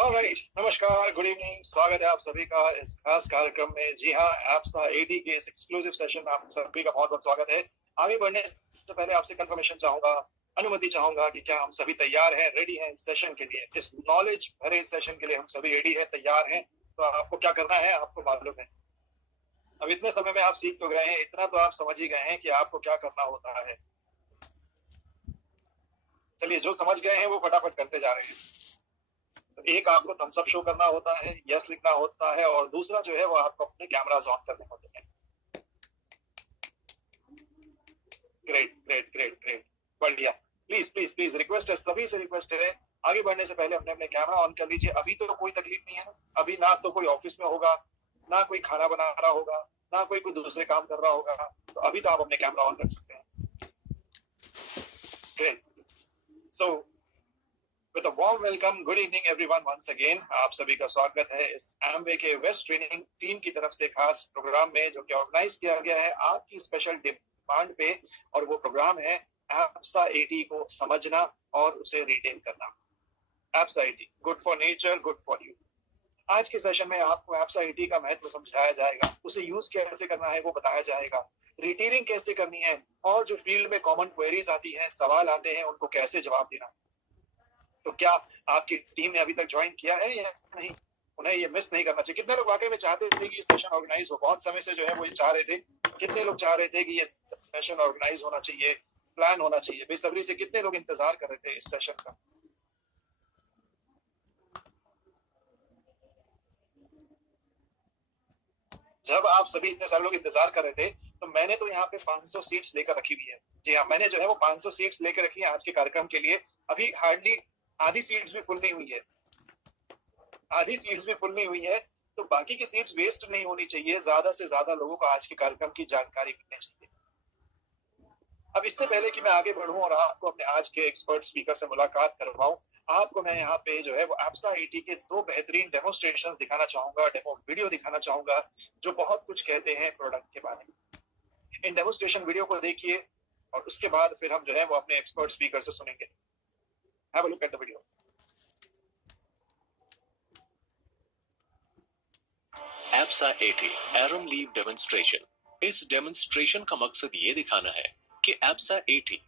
Alright, नमस्कार, good evening. स्वागत है आप सभी का इस खास कार्यक्रम में। जी हाँ, एप्सा 80 के इस एक्सक्लूसिव सेशन में आप सभी का बहुत बहुत स्वागत है। आगे बढ़ने से पहले आपसे कंफर्मेशन चाहूंगा, अनुमति चाहूंगा कि क्या हम सभी तैयार हैं, रेडी हैं इस सेशन के लिए, इस नॉलेज भरे सेशन के लिए हम सभी रेडी हैं, तैयार हैं। तो आपको क्या करना है आपको मालूम है। अब इतने समय में आप सीख तो गए हैं, इतना तो आप समझ ही गए हैं कि आपको क्या करना होता है। चलिए, जो समझ गए हैं वो फटाफट करते जा रहे हैं। एक आपको थम्स अप शो करना होता है, यस लिखना होता है, और दूसरा जो है वो आपको अपने कैमरास ऑन करने होते हैं। ग्रेट ग्रेट ग्रेट ग्रेट, बढ़िया। प्लीज प्लीज प्लीज, रिक्वेस्ट है, सभी से रिक्वेस्ट है, आगे बढ़ने से पहले अपने अपने कैमरा ऑन कर लीजिए। अभी तो कोई तकलीफ नहीं है ना, अभी ना तो कोई ऑफिस में होगा, ना कोई खाना बना रहा होगा, ना कोई दूसरे काम कर रहा होगा, तो अभी तो आप अपने कैमरा ऑन कर सकते हैं। Great. So With a warm welcome, good evening everyone once again. आप सभी का स्वागत है इस एमवे के वेस्ट ट्रेनिंग टीम की तरफ से खास प्रोग्राम में, जो कि ऑर्गेनाइज किया गया है आपकी स्पेशल डिमांड पे, और वो प्रोग्राम है एप्सा 80 को समझना और उसे रिटेन करना। एप्सा 80, good for nature, good for you. आज के सेशन में आपको एप्सा 80 का महत्व समझाया जाएगा, उसे यूज कैसे करना है वो बताया जाएगा, रिटेनिंग कैसे करनी है, और जो फील्ड में कॉमन क्वेरीज आती हैं, सवाल आते हैं, उनको कैसे जवाब देना। तो क्या आपकी टीम ने अभी तक ज्वाइन किया है या नहीं? उन्हें ये मिस नहीं करना चाहिए। कितने लोग वाकई में चाहते थे कि ये सेशन ऑर्गेनाइज हो? बहुत समय से जो है वो ये चाह रहे थे। कितने लोग चाह रहे थे कि ये सेशन ऑर्गेनाइज होना चाहिए, प्लान होना चाहिए? बेसब्री से कितने लोग इंतजार कर रहे थे इस सेशन का? जब आप सभी इतने सारे लोग इंतजार कर रहे थे, तो मैंने तो यहाँ पे 500 सीट्स लेकर रखी हुई है। जी हाँ, मैंने जो है वो 500 सीट्स लेकर रखी है आज के कार्यक्रम के लिए। अभी हार्डली आधी सीट्स भी फुल नहीं हुई है, आधी सीट्स भी फुल नहीं हुई है, तो बाकी की सीट्स वेस्ट नहीं होनी चाहिए। ज्यादा से ज्यादा लोगों को आज के कार्यक्रम की जानकारी मिलनी चाहिए। अब इससे पहले कि मैं आगे बढ़ूं और आपको अपने आज के एक्सपर्ट स्पीकर से मुलाकात करवाऊं, आपको मैं यहाँ पे जो है वो एप्सा 80 के दो बेहतरीन डेमोस्ट्रेशन दिखाना चाहूंगा, डेमो वीडियो दिखाना चाहूंगा, जो बहुत कुछ कहते हैं प्रोडक्ट के बारे में। इन डेमोस्ट्रेशन वीडियो को देखिए और उसके बाद फिर हम जो है वो अपने एक्सपर्ट स्पीकर से सुनेंगे। Have a look at the video. एप्सा 80 एरम लीव डेमोन्स्ट्रेशन। इस डेमोन्स्ट्रेशन का मकसद ये दिखाना है कि एप्सा 80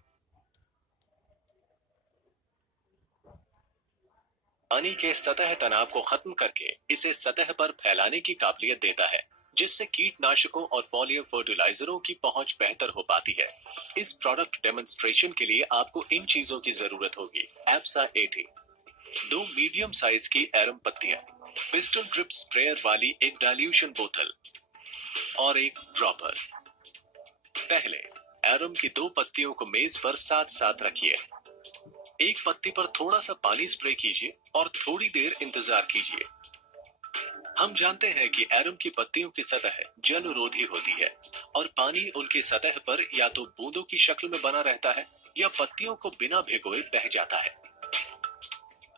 पानी के सतह तनाव को खत्म करके इसे सतह पर फैलाने की काबिलियत देता है, जिससे कीटनाशकों और फॉलियर फर्टिलाइजरों की पहुंच बेहतर हो पाती है। इस प्रोडक्ट डेमोन्स्ट्रेशन के लिए आपको इन चीजों की जरूरत होगी। एप्सा 80, 2 मीडियम साइज की एरम पत्तियां, पिस्टल ड्रिप स्प्रेयर वाली एक डाइल्यूशन बोतल और एक ड्रॉपर। पहले एरम की 2 पत्तियों को मेज पर साथ साथ रखिए। एक पत्ती पर थोड़ा सा पानी स्प्रे कीजिए और थोड़ी देर इंतजार कीजिए। हम जानते हैं कि एरम की पत्तियों की सतह जलरोधी होती है और पानी उनके सतह पर या तो बूंदों की शक्ल में बना रहता है या पत्तियों को बिना भिगोए बह जाता है।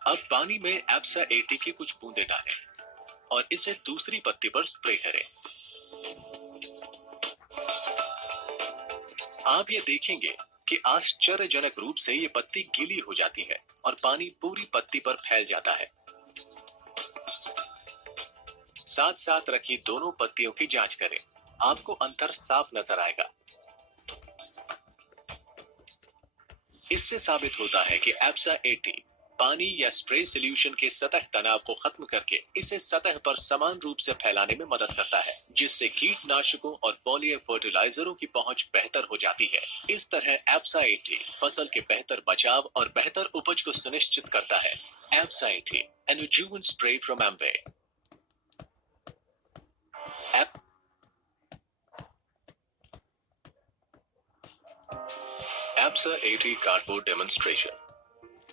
अब पानी में एप्सा 80 की कुछ बूंदें डालें और इसे दूसरी पत्ती पर स्प्रे करें। आप ये देखेंगे कि आश्चर्यजनक रूप से ये पत्ती गीली हो जाती है और पानी पूरी पत्ती पर फैल जाता है। साथ साथ रखी दोनों पत्तियों की जांच करें, आपको अंतर साफ नजर आएगा। इससे साबित होता है कि एप्सा 80 पानी या स्प्रे सॉल्यूशन के सतह तनाव को खत्म करके इसे सतह पर समान रूप से फैलाने में मदद करता है, जिससे कीटनाशकों और फॉलियर फर्टिलाइजरों की पहुंच बेहतर हो जाती है। इस तरह एप्सा 80 फसल के बेहतर बचाव और बेहतर उपज को सुनिश्चित करता है। एप्सा 80, an adjuvant spray from Amway. एप्सा 80 cardboard demonstration.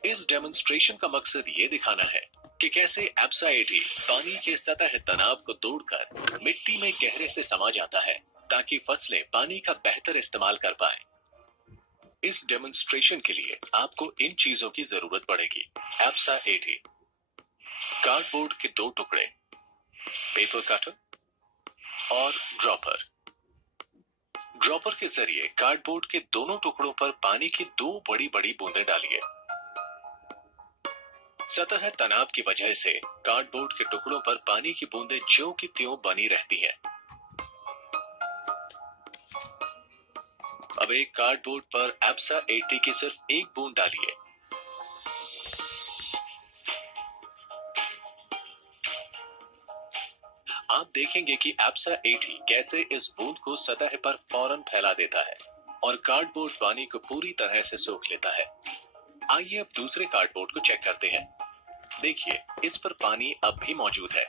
इस डेमोन्स्ट्रेशन का मकसद ये दिखाना है कि कैसे एप्सा 80 पानी के सतह तनाव को तोड़कर मिट्टी में गहरे से समा जाता है, ताकि फसलें पानी का बेहतर इस्तेमाल कर पाएं। इस डेमोन्स्ट्रेशन के लिए आपको इन चीजों की जरूरत पड़ेगी। एप्सा 80, कार्डबोर्ड के 2 टुकड़े, पेपर कटर और ड्रॉपर। ड्रॉपर के जरिए कार्डबोर्ड के दोनों टुकड़ों पर पानी की 2 बड़ी बड़ी बूंदें डालिए। सतह तनाव की वजह से कार्डबोर्ड के टुकड़ों पर पानी की बूंदें ज्यों की त्यों बनी रहती हैं। अब एक कार्डबोर्ड पर एप्सा 80 की सिर्फ एक बूंद डालिए। आप देखेंगे कि एप्सा 80 कैसे इस बूंद को सतह पर फौरन फैला देता है और कार्डबोर्ड पानी को पूरी तरह से सोख लेता है। आइए अब दूसरे कार्डबोर्ड को चेक करते हैं। देखिए, इस पर पानी अब भी मौजूद है।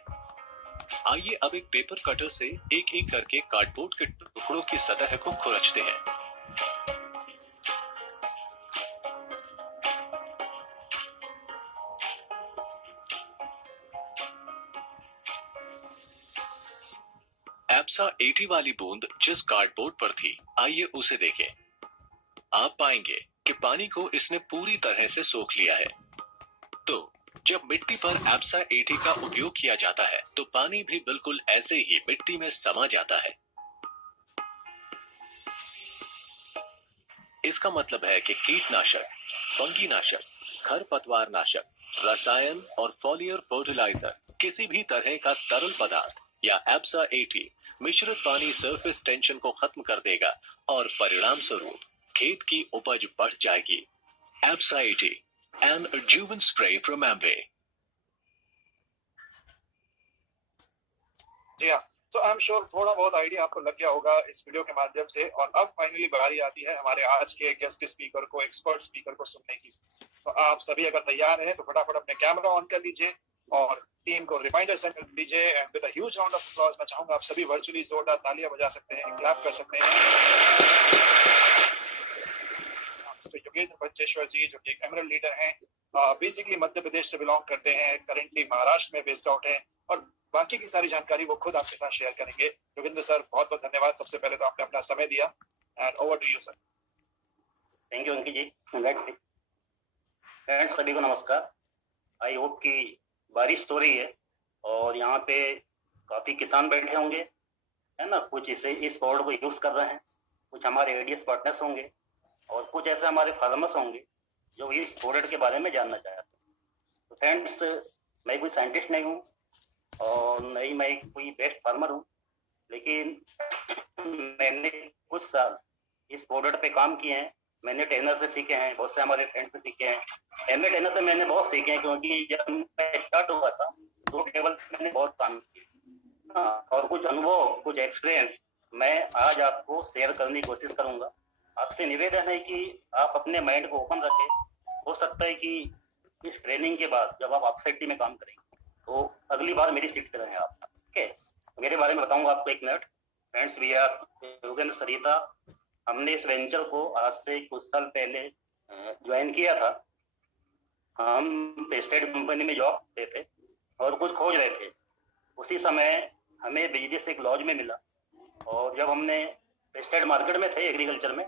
आइए अब एक पेपर कटर से एक एक करके कार्डबोर्ड के टुकड़ों की सतह को खुरचते हैं। एप्सा 80 वाली बूंद जिस कार्डबोर्ड पर थी, आइए उसे देखें। आप पाएंगे कि पानी को इसने पूरी तरह से सोख लिया है। तो जब मिट्टी पर एप्सा 80 का उपयोग किया जाता है तो पानी भी बिल्कुल ऐसे ही मिट्टी में समा जाता है। इसका मतलब है कि कीटनाशक, फंगीनाशक, खरपतवारनाशक, रसायन और फॉलियर फर्टिलाइजर, किसी भी तरह का तरल पदार्थ या एप्सा 80 मिश्रित पानी सरफेस टेंशन को खत्म कर देगा और परिणाम स्वरूप खेत की उपज बढ़ जाएगी। एप्सा 80, an adjuvant spray from Amway. जी हाँ, तो आई एम श्योर थोड़ा बहुत आइडिया आपको लग गया होगा इस वीडियो के माध्यम से। और अब फाइनली बारी आती है हमारे आज के गेस्ट स्पीकर को, एक्सपर्ट स्पीकर को सुनने की। तो आप सभी अगर तैयार हैं तो फटाफट अपने कैमरा ऑन कर लीजिए और टीम को रिमाइंडर सेंड कर दीजिए। And with a huge round of applause मैं चाहूंगा आप सभी वर्चुअली जोरदार तालियां बजा सकते हैं, क्लैप कर सकते हैं। मिस्टर योगेंद्र पंचेश्वर जी, जो कि एक एमरल्ड लीडर हैं, बेसिकली मध्य प्रदेश से बिलोंग करते हैं, करेंटली महाराष्ट्र में बेस्ड आउट हैं और बाकी की सारी जानकारी वो खुद आपके साथ शेयर करेंगे। योगेंद्र सर, बहुत बहुत धन्यवाद सबसे पहले तो आपने अपना समय दिया। And over to you sir. Thank you Ankit ji. Friends सभी को नमस्कार। आई होप कि बारिश हो रही है और यहाँ पे काफी किसान बैठे होंगे, है ना। कुछ इस पॉड को यूज कर रहे हैं, कुछ हमारे एडीएस पार्टनर्स होंगे और कुछ ऐसे हमारे फार्मर्स होंगे जो इस प्रोडक्ट के बारे में जानना चाहते हैं। तो फ्रेंड्स, मैं कोई साइंटिस्ट नहीं हूँ और नहीं मैं कोई बेस्ट फार्मर हूँ, लेकिन मैंने कुछ साल इस प्रोडक्ट पे काम किए हैं। मैंने ट्रेनर से सीखे हैं, बहुत से हमारे फ्रेंड से सीखे हैं। एमए ट्रेनर से मैंने बहुत सीखे हैं, क्योंकि जब मैं स्टार्ट हुआ था तो केवल मैंने बहुत काम किया और कुछ अनुभव, कुछ एक्सपीरियंस मैं आज आपको शेयर करने की कोशिश करूंगा। आपसे निवेदन है कि आप अपने माइंड को ओपन रखें। हो सकता है कि इस ट्रेनिंग के बाद जब आप अपसाइटी में काम करेंगे तो अगली बार मेरी सीट पे रहें आप। ठीक है, मेरे बारे में बताऊंगा आपको एक मिनट। Friends, we are Yogendra Sarita. हमने इस वेंचर को आज से कुछ साल पहले ज्वाइन किया था। हम पेस्टेड कंपनी में जॉब करते थे और कुछ खोज रहे थे। उसी समय हमें बिजनेस एक लॉज में मिला और जब हमने पेस्टेड मार्केट में थे एग्रीकल्चर में,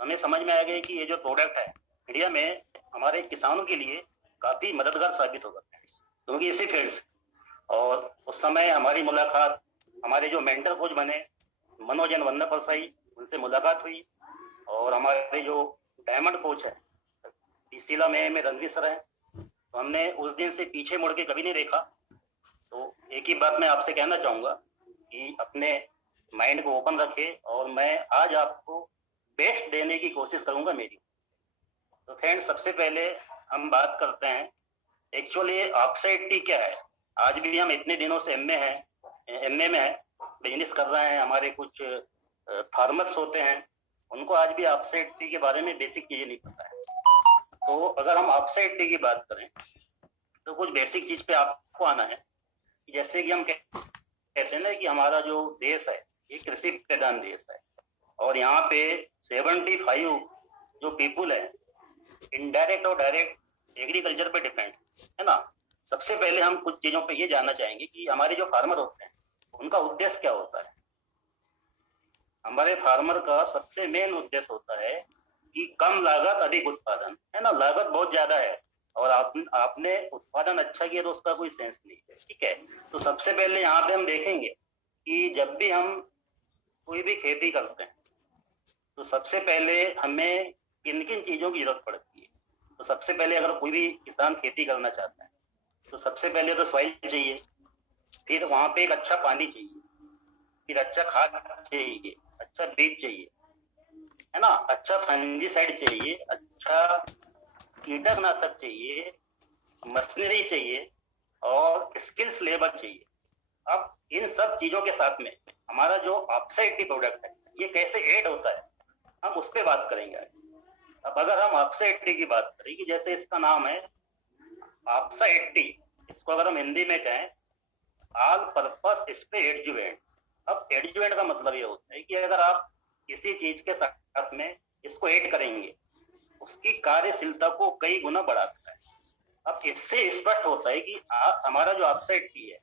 हमें समझ में आ गया कि ये जो प्रोडक्ट है इंडिया में हमारे किसानों के लिए काफी मददगार साबित होगा, क्योंकि इसी फील्ड्स। और उस समय हमारी मुलाकात, हमारे जो मेंटर कोच बने मनोज एंड वंदना परसाई, उनसे मुलाकात हुई। और हमारे जो डायमंड कोच है शीला में रणवीर सर है, तो हमने उस दिन से पीछे मुड़ के कभी नहीं देखा। तो एक ही बात मैं आपसे कहना चाहूंगा कि अपने माइंड को ओपन रखे और मैं आज आपको बेस्ट देने की कोशिश करूंगा मेरी। तो फ्रेंड्स, सबसे पहले हम बात करते हैं एक्चुअली अपसाइटी क्या है। आज भी हम इतने दिनों से एमए में है, बिजनेस कर रहे हैं। हमारे कुछ फार्मर्स होते हैं, उनको आज भी अपसाइटी के बारे में बेसिक चीजें नहीं पता है। तो अगर हम अपसाइटी की बात करें तो कुछ बेसिक चीज पे आपको आना है। जैसे कि हम कहते हैं ना कि हमारा जो देश है ये कृषि प्रधान देश है और यहाँ पे 75 जो पीपुल है इनडायरेक्ट और डायरेक्ट एग्रीकल्चर पे डिपेंड है ना। सबसे पहले हम कुछ चीजों पे ये जानना चाहेंगे कि हमारे जो फार्मर होते हैं उनका उद्देश्य क्या होता है। हमारे फार्मर का सबसे मेन उद्देश्य होता है कि कम लागत अधिक उत्पादन, है ना। लागत बहुत ज्यादा है और आपने उत्पादन अच्छा किया तो उसका कोई सेंस नहीं है। ठीक है, तो सबसे पहले यहाँ पे हम देखेंगे कि जब भी हम कोई भी खेती करते हैं तो सबसे पहले हमें किन किन चीजों की जरूरत पड़ती है। तो सबसे पहले अगर कोई भी किसान खेती करना चाहता है तो सबसे पहले तो सॉइल चाहिए, फिर वहां पे एक अच्छा पानी चाहिए, फिर अच्छा खाद चाहिए, अच्छा बीज चाहिए, है ना, अच्छा फंजीसाइड चाहिए, अच्छा कीटनाशक चाहिए, मशीनरी चाहिए और स्किल्स लेबर चाहिए। अब इन सब चीजों के साथ में हमारा जो आपसा 80 प्रोडक्ट है ये कैसे ऐड होता है, हम उस पर बात करेंगे। अब अगर हम आपसा 80 की बात करें कि जैसे इसका नाम है आपसा 80, इसको अगर हम हिंदी में कहें ऑल पर्पस स्प्रे एडजुवेंट। अब एडजुवेंट का मतलब ये होता है कि अगर आप किसी चीज के साथ में इसको ऐड करेंगे उसकी कार्यशीलता को कई गुना बढ़ाता है। अब इससे स्पष्ट होता है कि हमारा जो आपसा 80 है,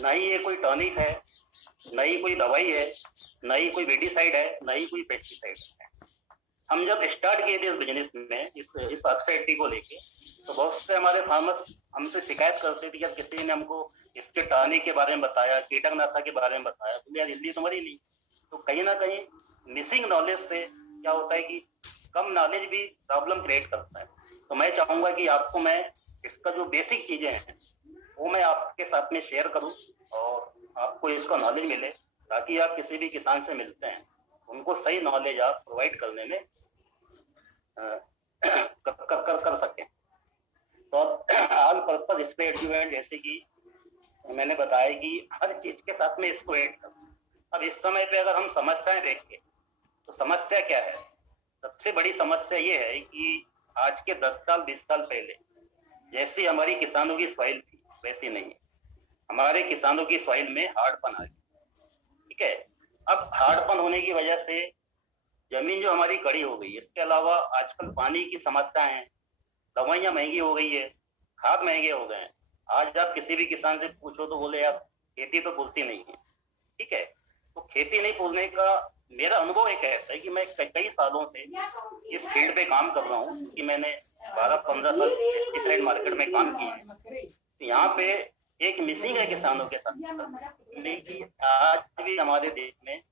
न ही ये कोई टॉनिक है, न ही कोई दवाई है, न ही कोई वेडिसाइड है, न ही कोई पेस्टिसाइड है। हम जब स्टार्ट किए थे इस बिजनेस में इस आपसा 80 को लेके, तो बहुत से हमारे फार्मर्स हमसे शिकायत करते थे कि किसी ने हमको इसके टॉनिक के बारे में बताया, कीटनाशक के बारे में बताया, तो यार इसलिए तो मरी नहीं। तो कहीं ना कहीं मिसिंग नॉलेज से क्या होता है कि कम नॉलेज भी प्रॉब्लम क्रिएट करता है। तो मैं चाहूंगा कि आपको मैं इसका जो बेसिक चीजें हैं वो मैं आपके साथ में शेयर करूं और आपको इसका नॉलेज मिले, ताकि आप किसी भी किसान से मिलते हैं उनको सही नॉलेज आप प्रोवाइड करने में कर सकें। तो ऑल पर्पस स्प्रे एडजुवेंट जैसे कि मैंने बताया कि हर चीज के साथ में इसको ऐड कर। अब इस समय पे अगर हम समस्याएं देखें तो समस्या क्या है? सबसे बड़ी समस्या ये है कि आज के 10 साल 20 साल पहले जैसी हमारी किसानों की सॉइल थी वैसी नहीं है। हमारे किसानों की सॉइल में हार्डपन आ गया, ठीक है। अब हार्डपन होने की वजह से जमीन जो हमारी कड़ी हो गई है। इसके अलावा आजकल पानी की समस्या है, दवाइयां महंगी हो गई है, खाद महंगे हो गए हैं। आज आप किसी भी किसान से पूछो तो बोले यार खेती तो पूछती नहीं है, ठीक है। तो खेती नहीं पूछने का मेरा अनुभव एक ऐसा है कि मैं कई सालों से इस फील्ड पे काम कर रहा हूँ कि मैंने 12-15 साल पेस्टिसाइड मार्केट में काम किया है। तो यहाँ पे एक मिसिंग है किसानों के साथ, लेकिन आज भी हमारे देश में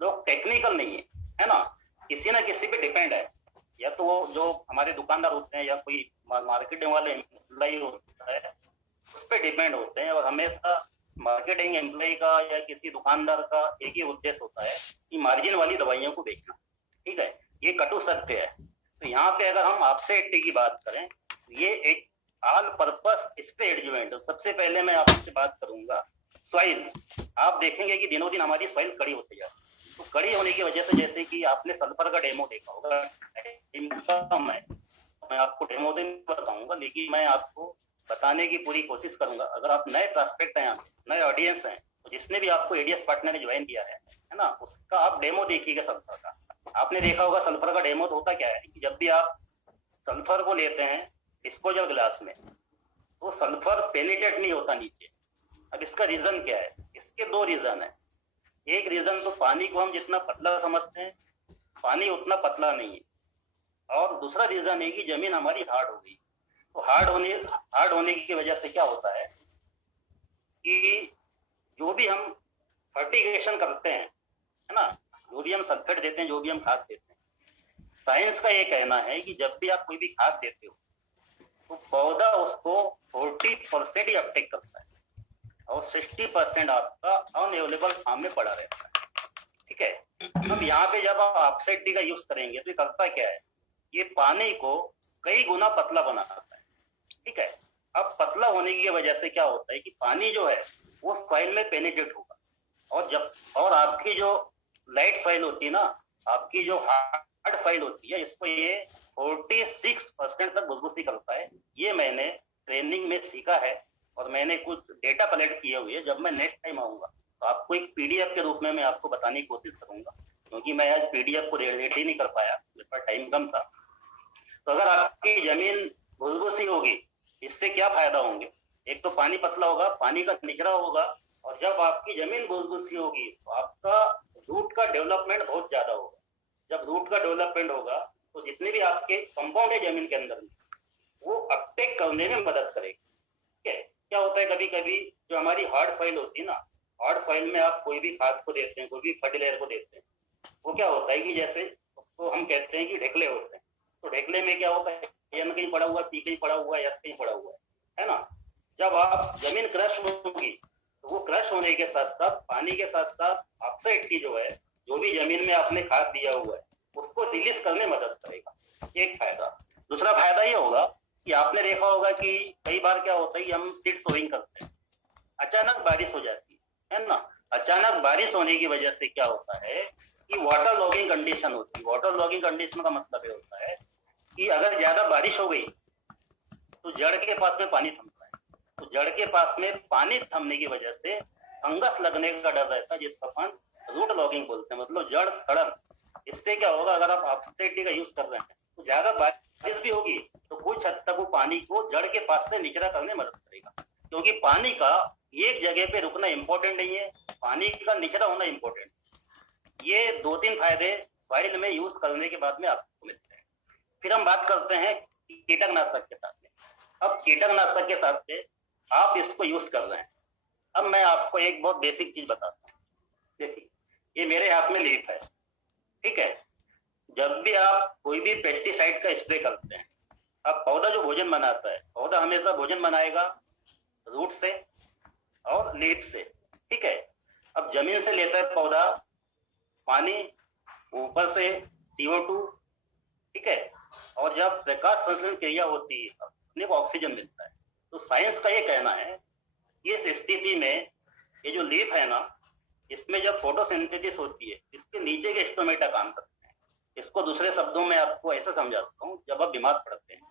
लोग टेक्निकल नहीं है ना, किसी ना किसी पे डिपेंड है। या तो वो जो हमारे दुकानदार होते हैं या कोई मार्केटिंग वाले एम्प्लॉय होता है उस पर डिपेंड होते हैं। और हमेशा मार्केटिंग एम्प्लॉय का या किसी दुकानदार का एक ही उद्देश्य होता है कि मार्जिन वाली दवाइयों को बेचना, ठीक है। ये कटु सत्य है। तो यहाँ पे अगर हम आपसे 80 की बात करें तो ये एक ऑल पर्पस स्प्रे एडजुवेंट। सबसे पहले मैं आपसे बात करूंगा सॉइल। आप देखेंगे कि दिनों दिन हमारी सॉइल कड़ी होती जाती है। तो कड़ी होने की वजह से जैसे कि आपने सल्फर का डेमो देखा होगा, मैं आपको डेमो दिन बताऊंगा, लेकिन मैं आपको बताने की पूरी कोशिश करूंगा। अगर आप नए प्रोस्पेक्ट हैं, नए ऑडियंस हैं, तो जिसने भी आपको एडीएस पार्टनर ने ज्वाइन किया है ना, उसका आप डेमो देखिएगा सल्फर का। आपने देखा होगा सल्फर का डेमो तो होता क्या है कि जब भी आप सल्फर को लेते हैं डिस्पोजल ग्लास में तो सल्फर पेनिट्रेट नहीं होता नीचे। अब इसका रीजन क्या है? इसके दो रीजन है। एक रीजन तो पानी को हम जितना पतला समझते हैं पानी उतना पतला नहीं है, और दूसरा रीजन है कि जमीन हमारी हार्ड हो गई। तो हार्ड होने की वजह से क्या होता है कि जो भी हम फर्टिगेशन करते हैं, है ना, जो भी हम सल्फेट देते हैं, जो भी हम खाद देते हैं, साइंस का ये कहना है कि जब भी आप कोई भी खाद देते हो तो पौधा उसको 40% ही अपटेक करता है और 60% आपका अनअवेलेबल फार्म में पड़ा रहता है, ठीक है। अब यहाँ पे जब आप ऑक्साइड डी का यूज करेंगे तो ये करता क्या है? ये पानी को कई गुना पतला बनाता है, ठीक है। अब पतला होने की वजह से क्या होता है कि पानी जो है वो सॉइल में पेनिट्रेट होगा, और आपकी जो लाइट सॉइल होती है ना, आपकी जो हार्ड सॉइल होती है, इसको ये 46% तक गुदगुदी करता है। ये मैंने ट्रेनिंग में सीखा है और मैंने कुछ डेटा कलेक्ट किए हुए। जब मैं नेक्स्ट टाइम आऊंगा तो आपको एक पीडीएफ के रूप में मैं आपको बताने की कोशिश करूंगा, क्योंकि मैं आज पीडीएफ को रेडी नहीं कर पाया, मेरे पास टाइम कम था। तो अगर आपकी जमीन भुसभुसी होगी इससे क्या फायदा होंगे? एक तो पानी पतला होगा, पानी का निचरा होगा, और जब आपकी जमीन भुसभुसी होगी तो आपका रूट का डेवलपमेंट बहुत ज्यादा होगा। जब रूट का डेवलपमेंट होगा तो जितने भी आपके कंपाउंड है जमीन के अंदर वो अपटेक करने में मदद करेगी, ठीक है। क्या होता है कभी कभी जो हमारी हार्ड सॉइल होती है ना, हार्ड सॉइल में आप कोई भी खाद को देते हैं, कोई भी फर्टिलाइजर को देते हैं, वो क्या होता है कि जैसे तो हम कहते हैं कि ढेकले होते हैं। तो ढेकले में क्या होता है, एन कहीं पड़ा हुआ है, पी कहीं पड़ा हुआ है, एस कहीं पड़ा हुआ है ना। जब आप जमीन क्रश होगी तो वो क्रश होने के साथ साथ पानी के साथ साथ ऑक्साइड की जो है, जो भी जमीन में आपने खाद दिया हुआ है उसको रिलीज करने में मदद करेगा, एक फायदा। दूसरा फायदा ये होगा कि आपने देखा होगा कि कई बार क्या होता है कि हम सीड सोइंग करते हैं, अचानक बारिश हो जाती है ना। अचानक बारिश होने की वजह से क्या होता है कि वाटर लॉगिंग कंडीशन होती है। वाटर लॉगिंग कंडीशन का मतलब ये होता है कि अगर ज्यादा बारिश हो गई तो जड़ के पास में पानी थमता है, तो जड़ के पास में पानी थमने की वजह से फंगस लगने का डर रहता है, जिसको अपन रूट लॉगिंग बोलते हैं, मतलब जड़ सड़न। इससे क्या होगा, अगर आप ऑक्सीडेंट का यूज कर रहे हैं तो ज्यादा बारिश भी होगी तो कुछ हद तक वो पानी को जड़ के पास से निचरा करने में मदद करेगा, क्योंकि पानी का एक जगह पे रुकना इंपॉर्टेंट नहीं है, पानी का निचरा होना इंपॉर्टेंट। ये 2-3 फायदे वाइल्ड में यूज करने के बाद में आपको मिलते हैं। फिर हम बात करते हैं कीटनाशक के साथ में। अब कीटनाशक के साथ से आप इसको यूज कर रहे हैं। अब मैं आपको एक बहुत बेसिक चीज बताता हूँ। देखिए, ये मेरे हाथ में लीफ है, ठीक है। जब भी आप कोई भी पेस्टिसाइड का स्प्रे करते हैं, अब पौधा जो भोजन बनाता है, पौधा हमेशा भोजन बनाएगा रूट से और लीफ से, ठीक है। अब जमीन से लेता है पौधा पानी, ऊपर से CO2, ठीक है, और जब प्रकाश संश्लेषण क्रिया होती है अपने को ऑक्सीजन मिलता है। तो साइंस का ये कहना है इस स्थिति में ये जो लीफ है ना, इसमें जब फोटोसिंथेसिस होती है, इसके नीचे के स्टोमेटा काम करते हैं। इसको दूसरे शब्दों में आपको ऐसा समझाता हूँ, जब आप बीमार पड़ते हैं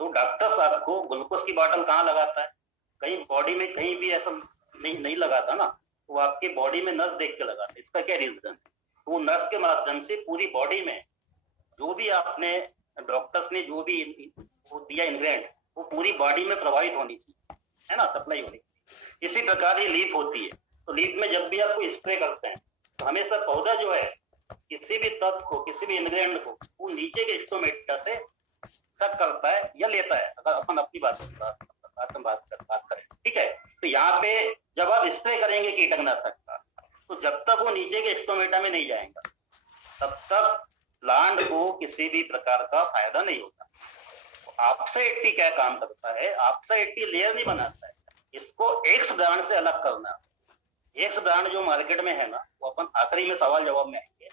तो डॉक्टर साहब को ग्लूकोज की बॉटल कहाँ लगाता है, कहीं बॉडी में कहीं भी ऐसा नहीं लगाता ना, वो आपकी बॉडी में नस देख के लगाता है। इसका क्या रीजन है, तो नस के माध्यम से पूरी बॉडी में जो भी आपने डॉक्टर्स ने जो भी दिया इंग्रेडिएंट, वो पूरी बॉडी में प्रभावित होनी चाहिए, है ना, सप्लाई होनी चाहिए। इसी प्रकार ये लीफ होती है। तो लीफ में जब भी आपको स्प्रे करते हैं तो हमेशा पौधा जो है किसी भी तत्व को, किसी भी इंग्रेडिएंट को वो नीचे के स्टोमेटा से सक करता है या लेता है, अगर अपन अपनी बात करें, ठीक है। तो यहाँ पे जब आप स्प्रे करेंगे कीटनाशक का, तो जब तक वो नीचे के स्टोमेटा में नहीं जाएगा तब तक प्लांट को किसी भी प्रकार का फायदा नहीं होता। आपसा 80 क्या काम करता है, आपसा 80 लेयर नहीं बनाता है, इसको एक्स ब्रांड से अलग करना। एक्स ब्रांड जो मार्केट में है ना, वो अपन आखिरी में सवाल जवाब में आएंगे।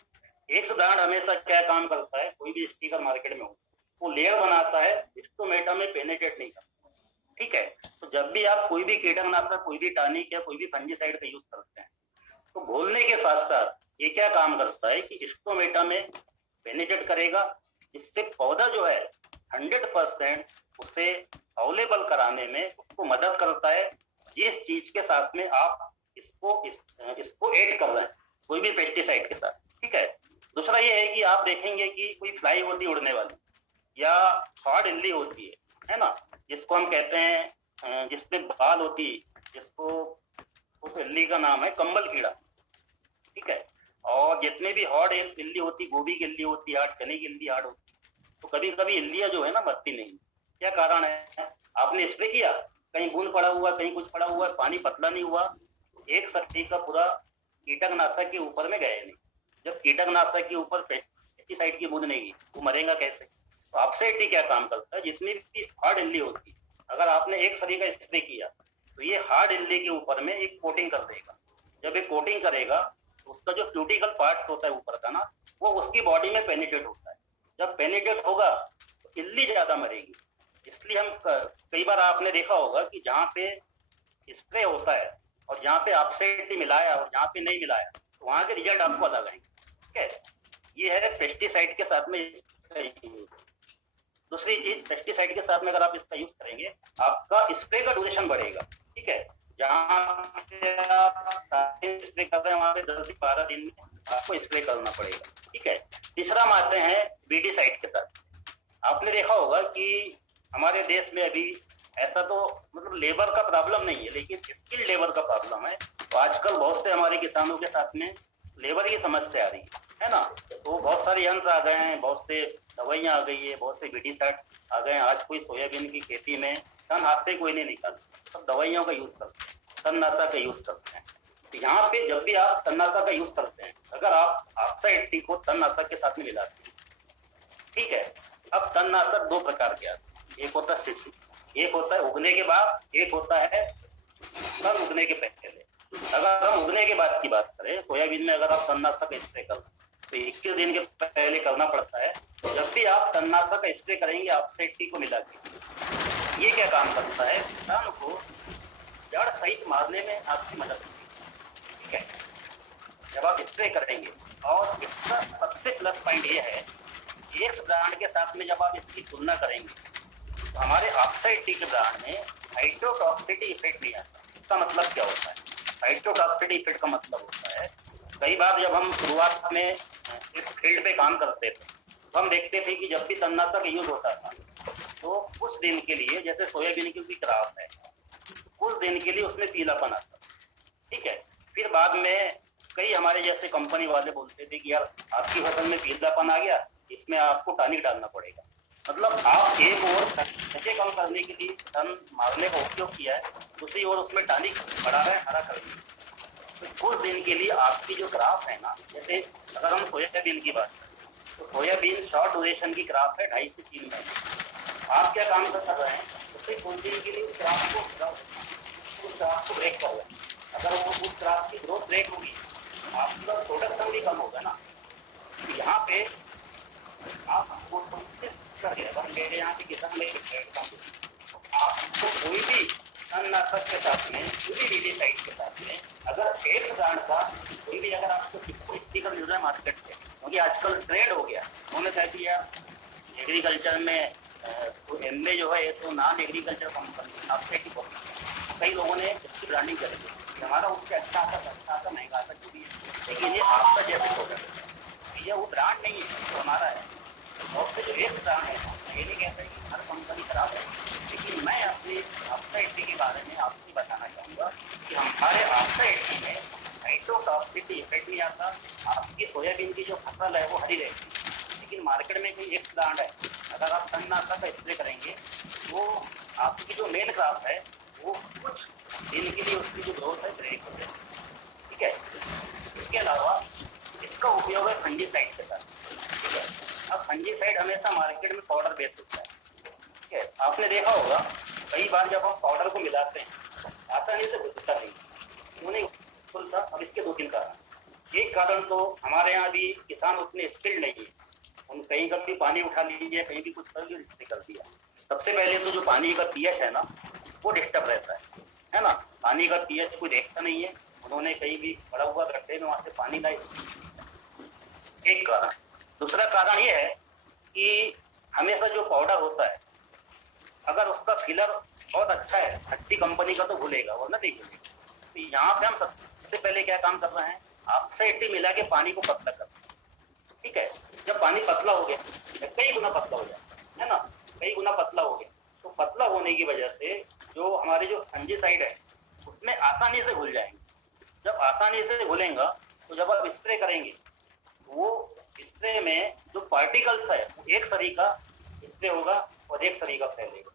एक्स ब्रांड हमेशा क्या काम करता है, कोई भी स्टिकर मार्केट में हो, वो लेयर बनाता है, स्टोमेटा में पेनिट्रेट नहीं करता, ठीक है। तो जब भी आप कोई भी कीटनाशक, कोई भी टॉनिक या कोई भी फंजीसाइड का यूज करते हैं, तो घोलने के साथ साथ ये क्या काम करता है कि स्टोमेटा में पेनिट्रेट करेगा, इससे पौधा जो है 100% उसे अवेलेबल कराने में उसको मदद करता है। जिस चीज के साथ में आप इसको ऐड कर रहे हैं कोई भी पेस्टिसाइड के साथ, ठीक है। दूसरा ये है कि आप देखेंगे कि कोई फ्लाई होती है उड़ने वाली, या हार्ड इल्ली होती है ना, जिसको हम कहते हैं जिसपे बाल होती है, जिसको उस इल्ली का नाम है कंबल कीड़ा, ठीक है। और जितने भी हार्ड इल्ली होती, गोभी की इल्ली होती है, चने की इल्ली हार्ड होती है, तो कभी कभी इल्लियां जो है ना मरती नहीं। क्या कारण है, आपने स्प्रे किया, कहीं बूंद पड़ा हुआ, कहीं कुछ पड़ा हुआ, पानी पतला नहीं हुआ, एक शक्ति का पूरा कीटनाशक के ऊपर में गए नहीं। जब कीटनाशक के ऊपर पेस्टिसाइड की बूंद नहीं गई, वो मरेगा कैसे। तो आपसे क्या काम करता है, जितनी भी हार्ड इल्ली होती है, अगर आपने एक शरीर का स्प्रे किया तो ये हार्ड इल्ली के ऊपर में एक कोटिंग कर देगा। जब ये कोटिंग करेगा तो उसका जो क्यूटिकल पार्ट होता है ऊपर का ना, वो उसकी बॉडी में पेनिट्रेट होता है। जब पेनिट्रेट होगा तो इल्ली ज्यादा मरेगी। इसलिए हम कई बार आपने देखा होगा कि जहाँ पे स्प्रे होता है और जहाँ पे आपसे मिलाया और जहाँ पे नहीं मिलाया, तो वहां के रिजल्ट आपको अलग आएंगे, ठीक है। ये है पेस्टिसाइड के साथ में। दूसरी चीज, पेस्टिसाइड के साथ में अगर आप इसका यूज करेंगे, आपका स्प्रे का ड्यूरेशन बढ़ेगा, ठीक है। जहाँ पे आप स्प्रे कर रहे हैं वहां पे 10 से 12 दिन में आपको स्प्रे करना पड़ेगा, ठीक है। तीसरा हम आते हैं बीडीसाइड के साथ। आपने देखा होगा कि हमारे देश में अभी ऐसा तो मतलब लेबर का प्रॉब्लम नहीं है, लेकिन स्किल लेबर का प्रॉब्लम है। तो आजकल बहुत से हमारे किसानों के साथ में लेबर की समस्या आ रही है ना। तो बहुत सारे यंत्र आ गए हैं, बहुत से दवाइयाँ आ गई है, बहुत से बीडीसाइड आ गए हैं। आज कोई सोयाबीन की खेती में तन हाथ से कोई नहीं निकालता, सब दवाइयों का यूज करते हैं, तन्नाशक का यूज करते हैं। तो यहाँ पे जब भी आप तन्नाशक का यूज करते हैं, अगर आप आपसा 80 को तन्नाशक के साथ में मिलाते हैं, ठीक है। अब तन्नाशक 2 प्रकार के आते हैं, एक होता है एक होता है उगने के बाद, एक होता है सन उगने के पहले। अगर हम उगने के बाद की बात करें, सोयाबीन में अगर आप तणनाशक स्प्रे कर तो 21 दिन के पहले करना पड़ता है। जब भी आप तणनाशक स्प्रे करेंगे आपसे 80 को मिला के, ये क्या काम करता है, किसान को जड़ सहित मारने में आपकी मदद होती है। ठीक है, जब आप स्प्रे करेंगे, और इसका सबसे प्लस पॉइंट ये है, एक ब्रांड के साथ में जब आप इसकी तुलना करेंगे तो हमारे ऑक्साइड के ब्रांड में हाइड्रोटॉक्सिटी इफेक्ट नहीं आता। इसका मतलब क्या होता है? हाइड्रोटॉक्सिटी इफेक्ट का मतलब होता है, कई बार जब हम शुरुआत में इस फील्ड पे काम करते थे तो हम देखते थे कि जब भी तणनाशक यूज होता था तो कुछ दिन के लिए, जैसे सोयाबीन की क्रॉप है, कुछ दिन के लिए उसमें पीलापन आता। ठीक है, फिर बाद में कई हमारे जैसे कंपनी वाले बोलते थे कि यार आपकी फसल में पीलापन आ गया, इसमें आपको टॉनिक डालना पड़ेगा। मतलब आप एक और नशे कम करने के लिए धन मारने का उपयोग किया है, दूसरी ओर उसमें टॉनिक बढ़ा रहे हैं हरा करने। तो कुछ दिन के लिए आपकी जो क्रॉप है ना, जैसे अगर हम सोयाबीन की बात करें तो सोयाबीन शॉर्ट ड्यूरेशन की क्रॉप है, 2.5 से 3 महीने। आप क्या काम कर रहे हैं, उससे कुछ दिन के लिए क्रॉप को ब्रेक कर रहे हैं। अगर वो उस क्रॉप की ग्रोथ ब्रेक होगी, आपका प्रोडक्शन भी कम होगा ना। तो यहाँ पे आपको मेरे यहाँ के किसान आपको कोई भी तणनाशक के साथ में, पूरी वीडिसाइड के साथ में, अगर एक ब्रांड का कोई भी अगर आपको स्टिकर मिल रहा है मार्केट से, क्योंकि आजकल ट्रेंड हो गया, उन्होंने कह दिया एग्रीकल्चर में तो एमए जो है ये तो नॉन एग्रीकल्चर कंपनी आपसे की कई लोगों ने इसकी ब्रांडिंग कर दी। हमारा उससे अच्छा आता महंगा आता जो भी है, लेकिन ये आपका जैसे प्रोडक्ट है, ये वो ब्रांड नहीं है, तो हमारा है। और फिर जो एक ब्रांड है, ये नहीं कहते कि हर कंपनी खराब है, लेकिन मैं अपने आफ्टर 80 के बारे में आपको बताना चाहूँगा कि हमारे आफ्टर 80 में हाइड्रोटॉक्सिटी इफेक्ट नहीं आता। आपकी सोयाबीन की जो फसल है वो हरी रहती, लेकिन मार्केट में कोई एक ब्रांड है, अगर आप तणनाशक का स्प्रे करेंगे वो आपकी जो मेन क्रॉप है वो कुछ दिन के लिए उसकी जो ग्रोथ है ब्रेक हो जाए। ठीक है, इसके अलावा इसका उपयोग है फंजीसाइड के साथ। ठीक है, अब फंजीसाइड हमेशा मार्केट में पाउडर बेच सकता है। ठीक है, आपने देखा होगा कई बार जब हम पाउडर को मिलाते हैं आसानी से घुलता नहीं, क्यों नहीं घुलता? अब इसके 2-3 कारण। एक कारण तो हमारे यहाँ भी किसान उतने स्किल्ड नहीं है, हम कहीं का भी पानी उठा लीजिए, कहीं भी कुछ कर दिया। सबसे पहले तो जो पानी का पीएच है ना वो डिस्टर्ब रहता है ना। पानी का पीएच कोई देखता नहीं है, उन्होंने कहीं भी पड़ा हुआ गड्ढे में वहां से पानी लाए, एक कारण। दूसरा कारण ये है कि हमेशा जो पाउडर होता है अगर उसका फिलर बहुत अच्छा है, अच्छी कंपनी का, तो भूलेगा वरना नहीं भूलेगा। तो यहाँ पे हम सबसे पहले क्या काम कर रहे हैं, आपसे 80 मिला के पानी को पतला कर। ठीक है, जब पानी पतला हो गया, कई गुना पतला हो जाता है ना, कई गुना पतला हो गया, तो पतला होने की वजह से जो हमारे जो फंजीसाइड है उसमें आसानी से घुल जाएंगे। जब आसानी से घुलेगा तो जब आप स्प्रे करेंगे वो स्प्रे में जो पार्टिकल्स है वो एक तरीका स्प्रे होगा और एक तरीका फैलेगा।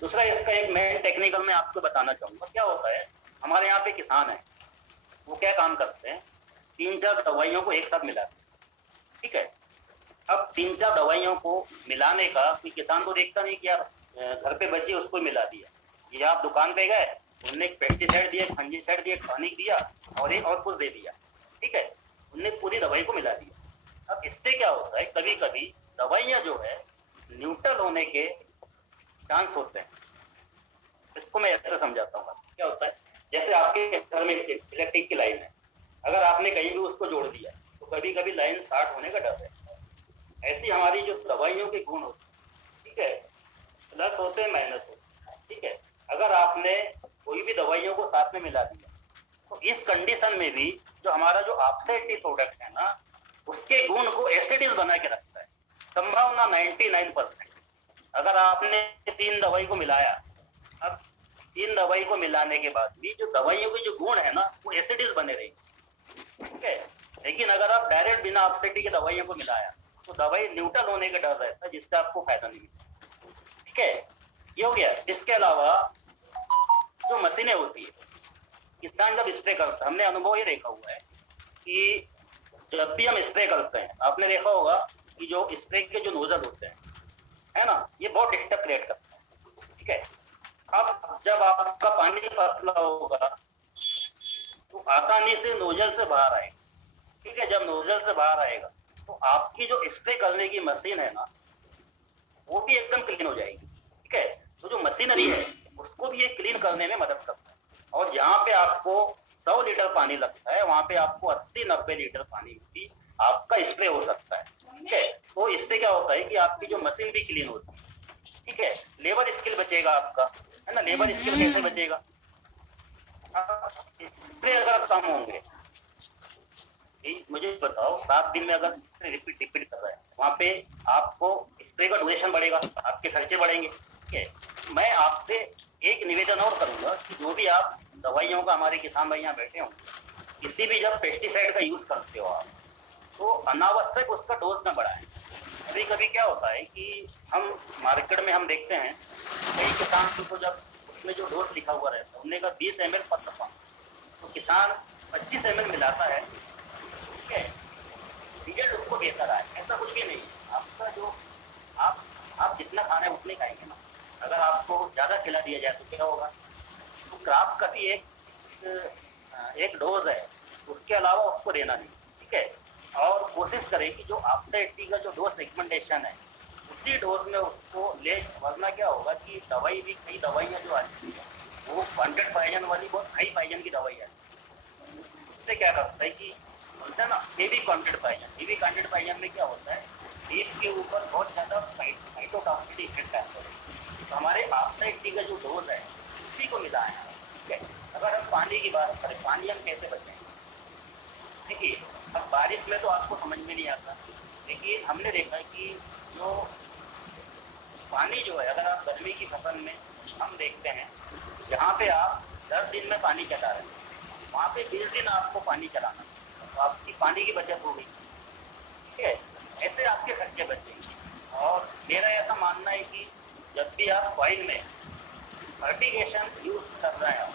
दूसरा इसका एक मेन टेक्निकल मैं आपको बताना चाहूंगा। क्या होता है, हमारे यहाँ पे किसान है वो क्या काम करते हैं, 3-4 दवाइयों को एक साथ मिलाते हैं। ठीक है, अब 3-4 दवाइयों को मिलाने का कोई किसान तो देखता नहीं कि यार घर पे बची उसको मिला दिया। ये आप दुकान पे गए, उनने एक पेस्टिसाइड दिया, फंजीसाइड दिया, टॉनिक दिया और एक और कुछ दे दिया। ठीक है, उनने पूरी दवाई को मिला दिया। अब इससे क्या होता है, कभी कभी दवाइयाँ जो है न्यूट्रल होने के चांस होते हैं। इसको मैं ऐसे समझाता हूँ। क्या होता है, जैसे आपके घर में इलेक्ट्रिक की लाइन है, अगर आपने कहीं भी उसको जोड़ दिया तो कभी कभी लाइन शॉर्ट होने का डर है। ऐसी हमारी जो दवाइयों के गुण होते हैं, ठीक है, प्लस होते हैं माइनस होते हैं। ठीक है, अगर आपने कोई भी दवाइयों को साथ में मिला दिया तो इस कंडीशन में भी जो हमारा जो ऑक्साइड प्रोडक्ट है ना उसके गुण को एसिडिल बना के रखता है। संभावना 99%। अगर आपने 3 दवाई को मिलाया, अब 3 दवाई को मिलाने के बाद भी जो दवाइयों के जो गुण है ना वो एसिडिल बने रहेंगे। ठीक है, लेकिन अगर आप डायरेक्ट बिना ऑक्साइड के दवाइयों को मिलाया तो दवाई न्यूट्रल होने का डर रहता है, जिससे आपको फायदा नहीं मिलता। ठीक है, ये हो गया। इसके अलावा जो मशीनें होती है, किसान जब स्प्रे करता है, हमने अनुभव ये देखा हुआ है कि जब भी हम स्प्रे करते हैं, आपने देखा होगा कि जो स्प्रे के जो नोजल होते हैं है ना, ये बहुत डिस्टर्ब क्रिएट करता है। ठीक है, अब जब आपका पानी पतला होगा तो आसानी से नोजल से बाहर आएगा। ठीक है, जब नोजल से बाहर आएगा तो आपकी जो स्प्रे करने की मशीन है ना, वो भी एकदम क्लीन हो जाएगी। ठीक है, तो जो मशीनरी है उसको भी ये क्लीन करने में मदद करता है। और जहाँ पे आपको 100 लीटर पानी लगता है वहां पे आपको 80-90 लीटर पानी भी आपका स्प्रे हो सकता है। ठीक है, तो इससे क्या होता है कि आपकी जो मशीन भी क्लीन होती है। ठीक है, लेबर स्किल बचेगा आपका, है ना। लेबर स्किल कैसे बचेगा? स्प्रे अगर कम होंगे, मुझे बताओ 7 दिन में अगर रिपीट रिपीट कर रहा है वहां पे आपको स्प्रे का ड्यूरेशन बढ़ेगा, आपके खर्चे बढ़ेंगे। ठीक है, मैं आपसे एक निवेदन और करूंगा कि जो भी आप दवाइयों का, हमारे किसान भाई यहाँ बैठे हों, किसी भी जब पेस्टिसाइड का यूज करते हो आप, तो अनावश्यक उसका डोज न बढ़ाएं। कभी कभी क्या होता है कि हम मार्केट में हम देखते हैं कई किसान को जब उसमें जो डोज लिखा हुआ रहता है उन्हें का 20 ml पत्र पानी, तो किसान 25 ml मिलाता है। ठीक है, रिजल्ट उसको बेहतर आए, ऐसा कुछ भी नहीं। आपका जो आप जितना खाना है उतने खाएंगे ना। अगर आपको ज्यादा खिला दिया जाए तो क्या होगा? तो क्राफ्ट का भी एक डोज है, उसके अलावा उसको देना नहीं। ठीक है, और कोशिश करें कि जो आफ्टर 80 का जो डोज रिकमेंडेशन है उसी डोज में उसको ले, वरना क्या होगा कि दवाई भी, कई दवाइयाँ जो आती है वो 100 पाइजन वाली बहुत हाई पाइजन की दवाई है। उससे क्या करता है कि बोलते हैं ना हेवी कंटेंट पाइजन में क्या होता है, लीफ के ऊपर बहुत ज्यादा फाइटोटॉक्सिक इफेक्ट आता है। तो हमारे आफ्टर 80 का जो डोज है उसी को मिलाएं। ठीक है, अगर हम पानी की बात करें, पानी हम कैसे बचें? देखिए, अब बारिश में तो आपको समझ में नहीं आता, लेकिन हमने देखा है कि जो पानी जो है, अगर आप गर्मी की फसल में हम देखते हैं जहाँ पे आप 10 दिन में पानी चला रहे हैं वहाँ पे 20 दिन आपको पानी चलाना, तो आपकी पानी की बचत होगी। ठीक है, ऐसे आपके खर्चे बचेंगे। और मेरा ऐसा मानना है कि जब भी आप सॉइल में फर्टिगेशन यूज कर रहे हैं,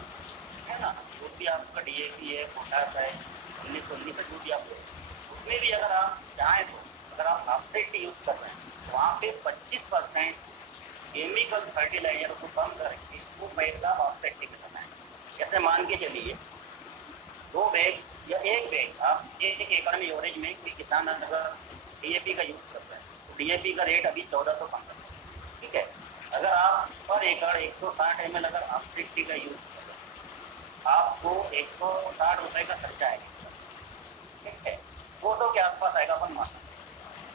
है ना, जो भी आपका DAP है, पोटास है, 19 जो भी आप उसमें भी अगर आप चाहें तो अगर आप आफ्टर यूज कर रहे हैं वहाँ पे 25% केमिकल फर्टिलाइजर को कम करके वो पैसा आफ्टर में बनाए। जैसे मान के चलिए 2 बैग या 1 बैग आप 1 एकड़ में एवरेज में कोई किसान अगर DAP का यूज करता है तो DAP का रेट अभी 1415। ठीक है, अगर आप पर एकड़ 160 ml अगर आप 60 का यूज कर रहे हैं आपको 160 रुपए का खर्चा आएगा। ठीक है, 200 के आसपास आएगा अपन माना।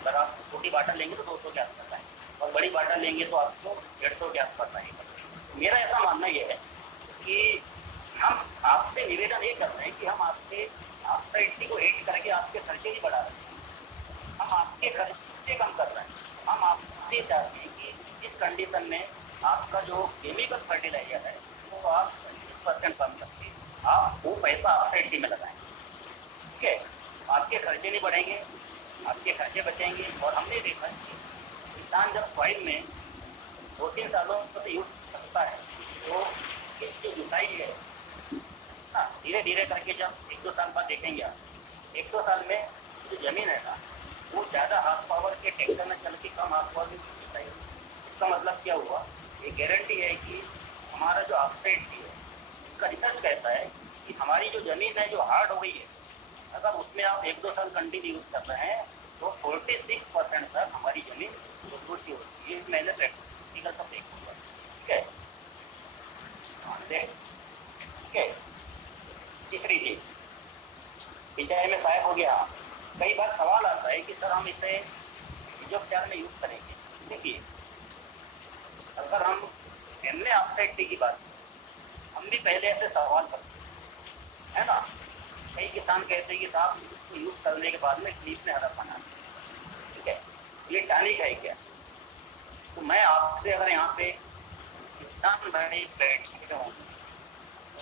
अगर आप छोटी बाटल लेंगे तो 200 के आसपास आएगा और बड़ी बाटल लेंगे तो आपको 150 के आसपास आएगा। मेरा ऐसा मानना यह है कि हम आपसे निवेदन ये कर रहे हैं कि हम आपसे आफ्टर 80 को एड करके आपके खर्चे नहीं बढ़ा रहे हैं, हम आपके खर्चे कम कर रहे हैं। हम आपसे चाहते हैं कि इस कंडीशन में आपका जो केमिकल फर्टिलाइजर है वो आप 20% कम करके आप वो पैसा आफ्टर 80 में लगाएं। ठीक है, आपके खर्चे नहीं बढ़ेंगे, आपके खर्चे बचेंगे। और हमने देखा कि किसान जब सॉइल में 2-3 सालों से यूज करता है तो इसकी जुताई है धीरे धीरे करके जब 1-2 साल बाद देखेंगे आप 1-2 साल में जो जमीन है ना वो ज़्यादा हाथ पावर के ट्रैक्टर में चल के कम हाथ पावर में जुताई। इसका मतलब क्या हुआ? ये गारंटी है कि हमारा जो आफ्टर 80 है इसका रिसर्च कहता है कि हमारी जो जमीन है जो हार्ड हो गई है, अगर उसमें आप 1-2 साल कंटिन्यू यूज कर रहे हैं तो 46% तक हमारी जमीन मजबूत सी होती है। मैंने प्रैक्टिकल सब देखा हुआ। ठीक है, ठीक है। तीसरी चीज सिंचाई में सहायक हो गया। कई बार सवाल आता है कि सर हम इसे बीजोपचार में यूज करेंगे। देखिए, अगर हम हमने आफ्टर 80 की बात हम भी पहले ऐसे सवाल करते हैं ना, कई किसान कहते हैं कि साहब इसको यूज करने के बाद में स्लीप में हरा पाना। ठीक है, ये टॉनिक है क्या? तो मैं आपसे अगर यहाँ पे किसान भाई बैठे हूँ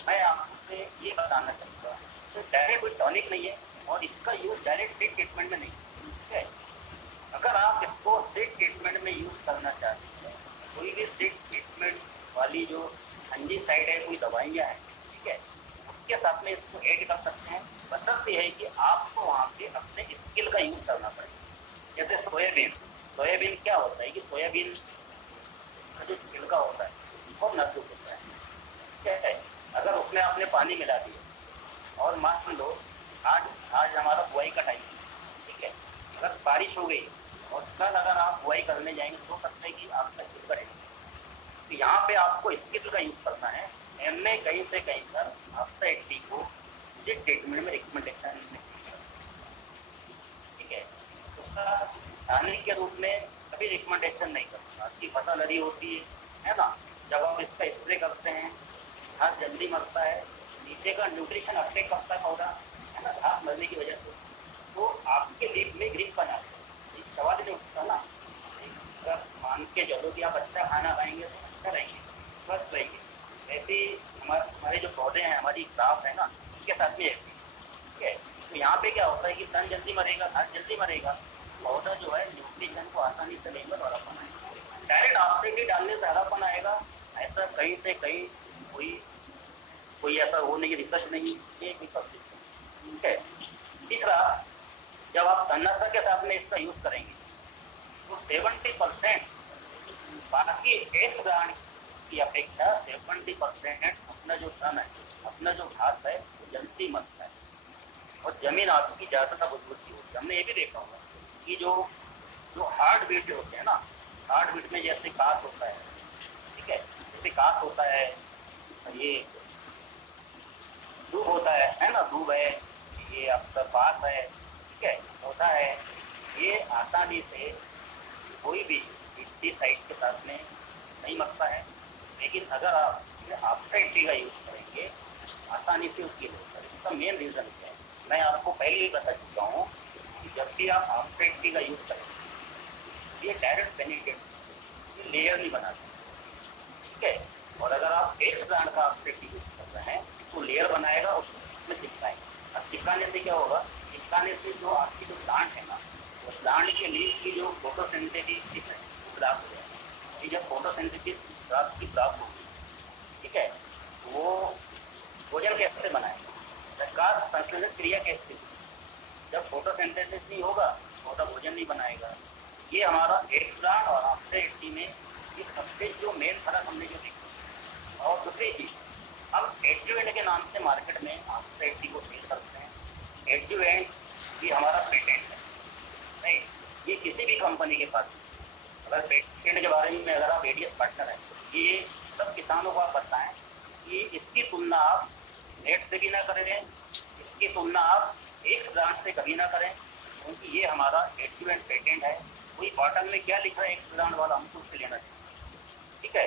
मैं आपसे ये बताना चाहूँगा तो डायरेक्ट कोई टॉनिक नहीं है और इसका यूज डायरेक्ट सीड ट्रीटमेंट में नहीं। ठीक है, अगर आप इसको सीड ट्रीटमेंट में यूज करना चाहते हैं कोई भी सीड ट्रीटमेंट वाली जो फंजीसाइड है, कोई दवाइयाँ हैं, ठीक है, उसके साथ में इसको ऐड कर सकते हैं। बस ये है कि आपको वहाँ पे अपने स्किल का यूज करना पड़ेगा। जैसे सोयाबीन सोयाबीन क्या होता है कि सोयाबीन का जो छिलका होता है वो नाजुक होता है, ठीक है। अगर उसमें आपने पानी मिला दिया और मान लो आज आज हमारा बुआई का टाइम है, ठीक है, अगर बारिश हो गई और कल अगर आप बुआई करने जाएंगे तो सकता है कि आपका छिलका रहे। तो यहाँ पे आपको स्किल का यूज करना है। हमने कहीं से कहीं पर आफ्टर 80 को मुझे ट्रीटमेंट में रिकमेंडेशन, ठीक है, उसका खाने के रूप में कभी रिकमेंडेशन नहीं करता। आपकी फसल हरी होती है ना, जब आप इसका स्प्रे करते हैं घास जल्दी मरता है, नीचे का न्यूट्रिशन अफेक्ट करता है पौधा, है ना, घास मरने की वजह से। तो आपके लीफ में ग्रीन बना है, सवाल नहीं उठता ना। अगर मान के चलो कि आप अच्छा खाना खाएंगे तो अच्छा रहेंगे, स्वस्थ रहेंगे। ऐसे ही हमारे जो पौधे हैं, हमारी क्राप है ना, उसके साथ में ऐसे, ठीक है। तो यहाँ पे क्या होता है कि तन जल्दी मरेगा, घास जल्दी मरेगा, पौधा जो है न्यूट्रिशन को आसानी से लेंगे और हरापन आएगा। डायरेक्ट आपसे भी डालने से हरापन आएगा, ऐसा कहीं से कहीं कोई ऐसा वो नहीं, रिसर्च नहीं है, कोई पब्लिक, ठीक है। तीसरा, जब आप तन्नाशक के साथ में इसका यूज करेंगे तो 70% बाकी एक ब्रांड की अपेक्षा 70% अपना जो धन है, अपना जो घास है वो जल्दी मरता है और जमीन आपकी ज्यादा मजबूती होती है। हमने ये भी देखा होगा कि जो हार्ड बीट होते हैं ना, हार्ड बीट में जैसे कास होता है, ठीक है, जैसे कास होता है, ये दूब होता है ना, दूब है, ये आपका बांस है, ठीक है, पौधा है, ये आसानी से कोई भी पेस्टिसाइड के साथ में नहीं मरता है। लेकिन अगर आप आफ्टर का यूज करेंगे आसानी से उसकी ग्रोथ करें। इसका मेन रीजन क्या है, मैं आपको पहले ही बता चुका हूँ कि जब भी आप आफ्टर का यूज करेंगे ये डायरेक्ट बेनिफिट लेयर नहीं बनाते, ठीक है। और अगर आप एक ब्रांड का आफ्टर यूज कर रहे हैं तो लेयर बनाएगा, उसमें चिपकाएंगे। अब चिपकाने से क्या होगा, चिपकाने से जो आपकी जो प्लांट है ना, वो प्लांट के लिए की जो फोटोसिंथेसिस है वो खराब हो जाएगा। जब फोटोसिंथेसिस की प्राप्त होगी, ठीक है, वो भोजन कैसे बनाएगा, प्रकाश संश्लेषण क्रिया कैसे, जब फोटोसिंथेसिस नहीं होगा पौधा भोजन नहीं बनाएगा। ये हमारा एक ब्रांड और आफ्टर 80 में ये सबसे जो मेन फर्क हमने जो देखा। और दूसरी चीज, हम एडजुवेंट के नाम से मार्केट में आफ्टर 80 को सेल करते हैं। एडजुवेंट भी हमारा पेटेंट है नहीं, ये किसी भी कंपनी के पास, अगर पेटेंट के बारे में अगर आप एडीएस पार्टनर है, ये सब किसानों को आप बताएं कि इसकी तुलना आप नेट से भी ना करें, इसकी तुलना आप एक ब्रांड से कभी ना करें, क्योंकि ये हमारा एडजुवेंट पेटेंट है। कोई बॉटल में क्या लिख रहा है एक ब्रांड वाला, हमको उससे लेना चाहिए, ठीक है।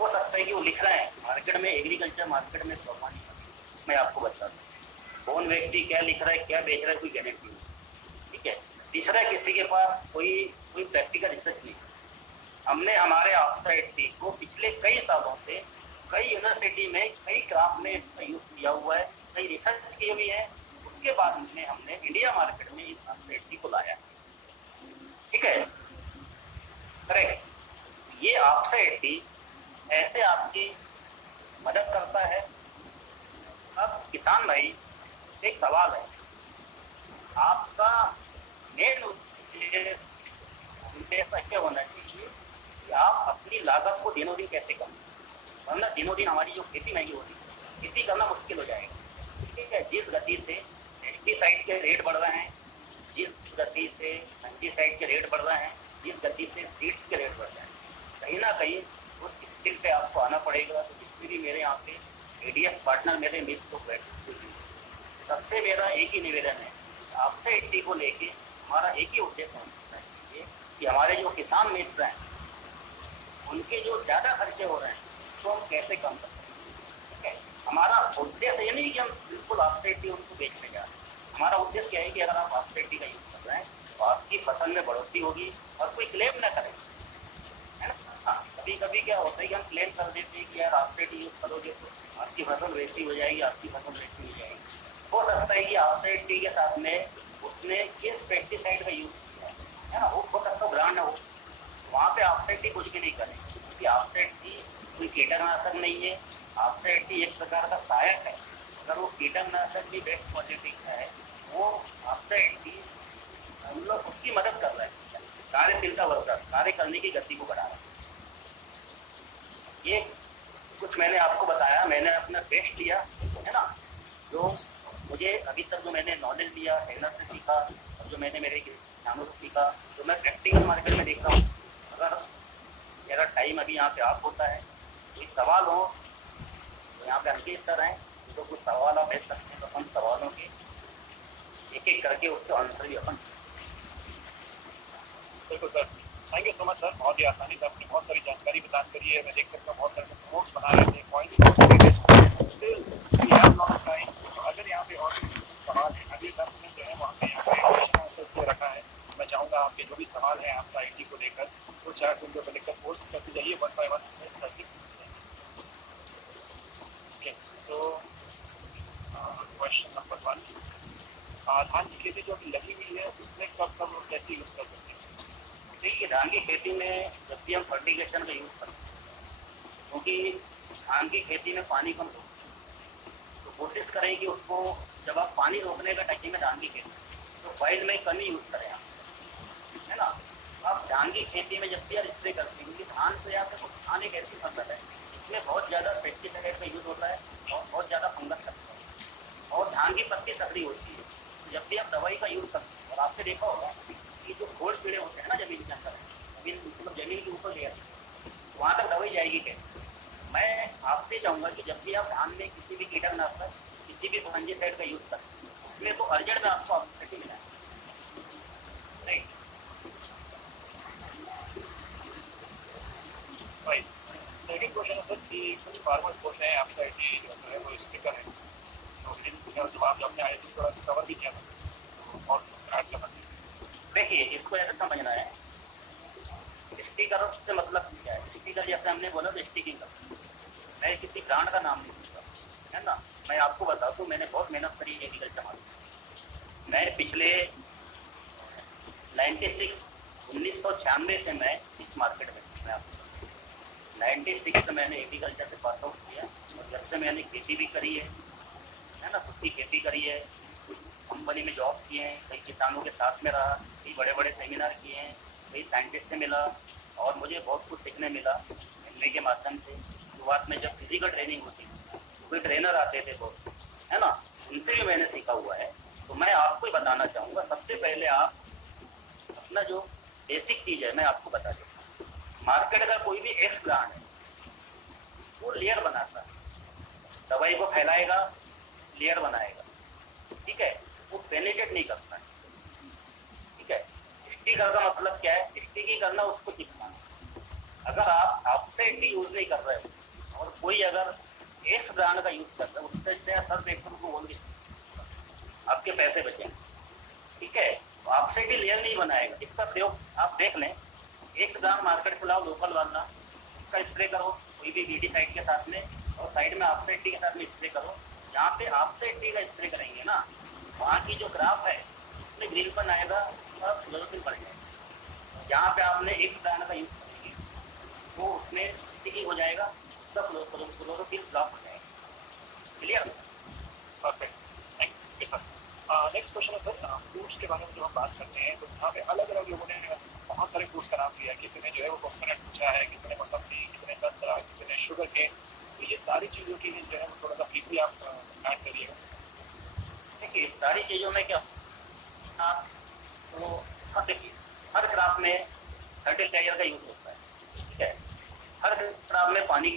हो सकता है कि वो लिख रहे हैं मार्केट में, एग्रीकल्चर मार्केट में प्रॉब्लम, मैं आपको बता दूँ कौन व्यक्ति क्या लिख रहा है, क्या बेच रहा है, कोई गारंटी नहीं, ठीक है। तीसरा, किसी के पास कोई प्रैक्टिकल रिसर्च नहीं। हमने हमारे आफ्टर 80 को पिछले कई सालों से कई यूनिवर्सिटी में, कई क्राफ्ट में इसका यूज किया हुआ है, कई रिसर्च किए हुई है, उसके बाद में हमने इंडिया मार्केट में इस आफ्टर 80 को लाया, ठीक है, करेक्ट। ये आफ्टर 80 ऐसे आपकी मदद करता है। अब किसान भाई, एक सवाल है, आपका मेन उद्देश्य क्या होना चाहिए कि आप अपनी लागत को दिनों दिन कैसे कम, वरना दिनों दिन हमारी जो खेती महंगी होती है, खेती करना मुश्किल हो जाएगा, ठीक है। जिस गति से पेस्टिसाइड के रेट बढ़ रहे हैं, जिस गति से फंजीसाइड के रेट बढ़ रहे हैं, जिस गति से सीड्स के रेट बढ़ रहे हैं, कहीं ना कहीं उस स्किल पे आपको आना पड़ेगा। तो जिसमें भी मेरे यहाँ पे एडीएस पार्टनर मेरे मित्र को बैठे, सबसे मेरा एक ही निवेदन है, आपसे 80 को लेके हमारा एक ही उद्देश्य होना चाहिए कि हमारे जो किसान मित्र हैं उनके जो ज़्यादा खर्चे हो रहे हैं तो हम कैसे कम कर सकते हैं, ठीक है। हमारा उद्देश्य ये नहीं कि हम बिल्कुल आपसे 80 उनको बेचने जा रहे हैं। हमारा उद्देश्य क्या है कि अगर आप आपसे 80 का यूज कर रहे हैं तो आपकी फसल में बढ़ोतरी होगी और कोई क्लेम ना करे, है ना। कभी कभी क्या होता है कि हम क्लेम कर देते हैं कि यार आपसे 80 यूज करोगे तो आपकी फसल वैसी हो जाएगी, आपकी फसल वैसी हो जाएगी। हो सकता है कि आपसे 80 के साथ में उसने किस पेस्टिसाइड का यूज किया है ना, वो हो सकता है ब्रांड हो, वहाँ पे आपसे 80 कुछ भी नहीं करेंगे, क्योंकि आपसे 80 कोई कीटनाशक नहीं है। आपसे 80 एक प्रकार का सहायक है। अगर वो कीटनाशक भी बेस्ट क्वालिटी का है, वो आपसे 80 हम लोग उसकी मदद कर रहे हैं, कार्यशीलता वर्षा, कार्य करने की गति को बढ़ा रहा है। ये कुछ मैंने आपको बताया, मैंने अपना बेस्ट लिया है ना, जो मुझे अभी तक जो मैंने नॉलेज लिया, ट्रेनर से सीखा, और जो मैंने मेरे किसानों से सीखा, जो मैं प्रैक्टिकल मार्केट में देखता हूँ। अगर मेरा टाइम अभी यहाँ पे आप होता है, कोई सवाल हो तो यहाँ पे अंकित सर हैं, तो कुछ सवाल आप भेज सकते हैं, तो अपन सवालों के एक एक करके उसके आंसर भी अपन। बिल्कुल sir, thank you so much sir, बहुत ही आसानी से आपने बहुत सारी जानकारी प्रदान करी है। मैं देख सकता हूँ बहुत सारे नोट्स बना रहे थे, पॉइंट्स। अगर यहाँ पे और सवाल है, अगले 10 मिनट जो है वहाँ पे यहाँ पे आंसर रखा है। मैं चाहूँगा आपके जो भी सवाल है आपका IT को लेकर, वो चैट विंडो पर लिखकर पोस्ट करते जाइए, 1 by 1 करके। ओके, तो क्वेश्चन नंबर 1, धान की खेती जो अभी लगी हुई है उसमें कब कैसे यूज कर सकते हैं? देखिए, धान की खेती में जब भी हम फर्टिलाइजेशन का यूज करते हैं, क्योंकि धान की खेती में पानी कम होता है, तो कोशिश करें कि उसको जब आप पानी रोकने का टाइम में धान की खेती तो फाइल में कमी यूज करें आप, है ना। आप धान की खेती में जब भी आप स्प्रे करते हैं, क्योंकि धान से या फिर धान एक ऐसी फसल है इसमें बहुत ज़्यादा पेस्टिसाइड का यूज होता है और बहुत ज़्यादा फंगस लगता है और धान की पत्ती सक्रिय होती है। जब भी आप दवाई का यूज करते हैं, और आपने देखा होगा कि जो घोड़ कीड़े होते हैं ना जमीन के अंदर, जमीन के ऊपर लेयर, वहाँ तक दवाई जाएगी कैसे? मैं आपसे चाहूँगा कि जब भी आप धान में किसी भी कीटनाशक, किसी भी फंजीसाइड का यूज करें, उसमें तो अर्जेंट में आपको अपॉर्चुनिटी मिला है। नहीं भाई, सेकंड क्वेश्चन है सर कि कुछ फार्मर्स बोल रहे हैं आपका IT जो है वो स्टिकर है, तो इसका जवाब आपने आए थे थोड़ा कवर भी किया था, तो और ऐड करना चाहिए। देखिए, इसको ऐसा समझना है, स्टिकर से मतलब क्या है? स्टिकर जैसे हमने बोला तो स्टिकिंग कर, मैं किसी ब्रांड का नाम नहीं पूछता, है ना। मैं आपको बता दूं, मैंने बहुत मेहनत करी एग्रीकल्चर मार्केट। मैं पिछले 1996 से मैं इस मार्केट में, मैं आपको 96 से मैंने एग्रीकल्चर से पास आउट किया, और जब से मैंने खेती भी करी है ना, खुद की खेती करी है, कंपनी में जॉब किए हैं, कई किसानों के साथ में रहा, कई बड़े बड़े सेमिनार किए हैं, कई साइंटिस्ट से मिला, और मुझे बहुत कुछ सीखने मिला मिलने के माध्यम से। शुरुआत में जब फिजिकल ट्रेनिंग होती थी, कोई ट्रेनर आते थे बहुत, है ना, उनसे भी मैंने सीखा हुआ है। तो मैं आपको ही बताना चाहूँगा, सबसे पहले आप अपना जो बेसिक चीज़ है मैं आपको बता दूँ। मार्केट का कोई भी एक्स ब्रांड है, वो लेयर बनाता है, दवाई को फैलाएगा, लेयर बनाएगा, ठीक है, वो पेनिट्रेट नहीं करता है, ठीक है। स्टिकर का मतलब क्या है? स्टिकिंग करना, उसको चिपकाना। अगर आप आपसे यूज नहीं कर रहे हो और कोई अगर एक्स ब्रांड का यूज कर रहा है, उससे सर देखकर उनको बोल दीजिए, आपके पैसे बचेंगे, ठीक है। तो आपसे भी लेयर नहीं बनाएगा। इसका प्रयोग आप देख लें, एक ब्रांड मार्केट को लाओ, लोकल वाला, उसका स्प्रे करो कोई भी वीडिसाइड के साथ में, और साइड में आपसे के साथ में स्प्रे करो। जहाँ पे आपसे का स्प्रे करेंगे ना, वहाँ की जो ग्राफ है उसमें ग्रीन पर आएगा और फ्लोरोसिन पड़ जाएगा। जहाँ पे आपने एक ब्रांड का यूज करेंगे तो उसमें स्टिकिंग हो जाएगा, सब फ्लोरोसिन ब्लॉक हो जाएगा। Clear? Perfect, thank you sir. Next question है सर, फ्रूट्स के बारे में जब हम बात करते हैं तो यहाँ पे अलग अलग लोगों ने बहुत सारे फ्रूट्स का नाम लिया है। किसी ने जो है वो कोकोनट पूछा है, किसी ने मौसम्बी, किसी ने संतरा, किसी ने शुगर केन। तो ये सारी चीज़ों की जो है वो थोड़ा सा ब्रीफली आप ऐड करिएगा। देखिए, सारी चीज़ों में क्या, तो देखिए, हर क्रॉप में फर्टिलाइजर का यूज होता है, ठीक है। हर क्रॉप में पानी